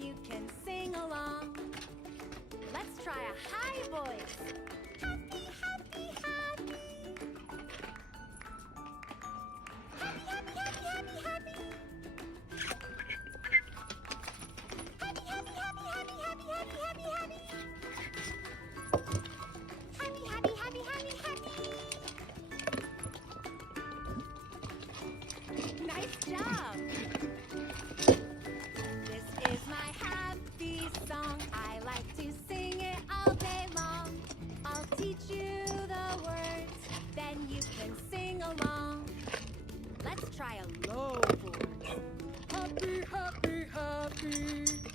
you can sing along. Let's try a high voice. Happy, happy, happy. Happy, happy, happy, happy, happy. Happy, happy, happy, happy, happy, happy, happy, happy. Happy, happy, happy, happy, happy. Nice job. This is my happy song. I like to sing it all day long. I'll teach you the words, then you can sing along. Let's try a low voice. Happy, happy, happy.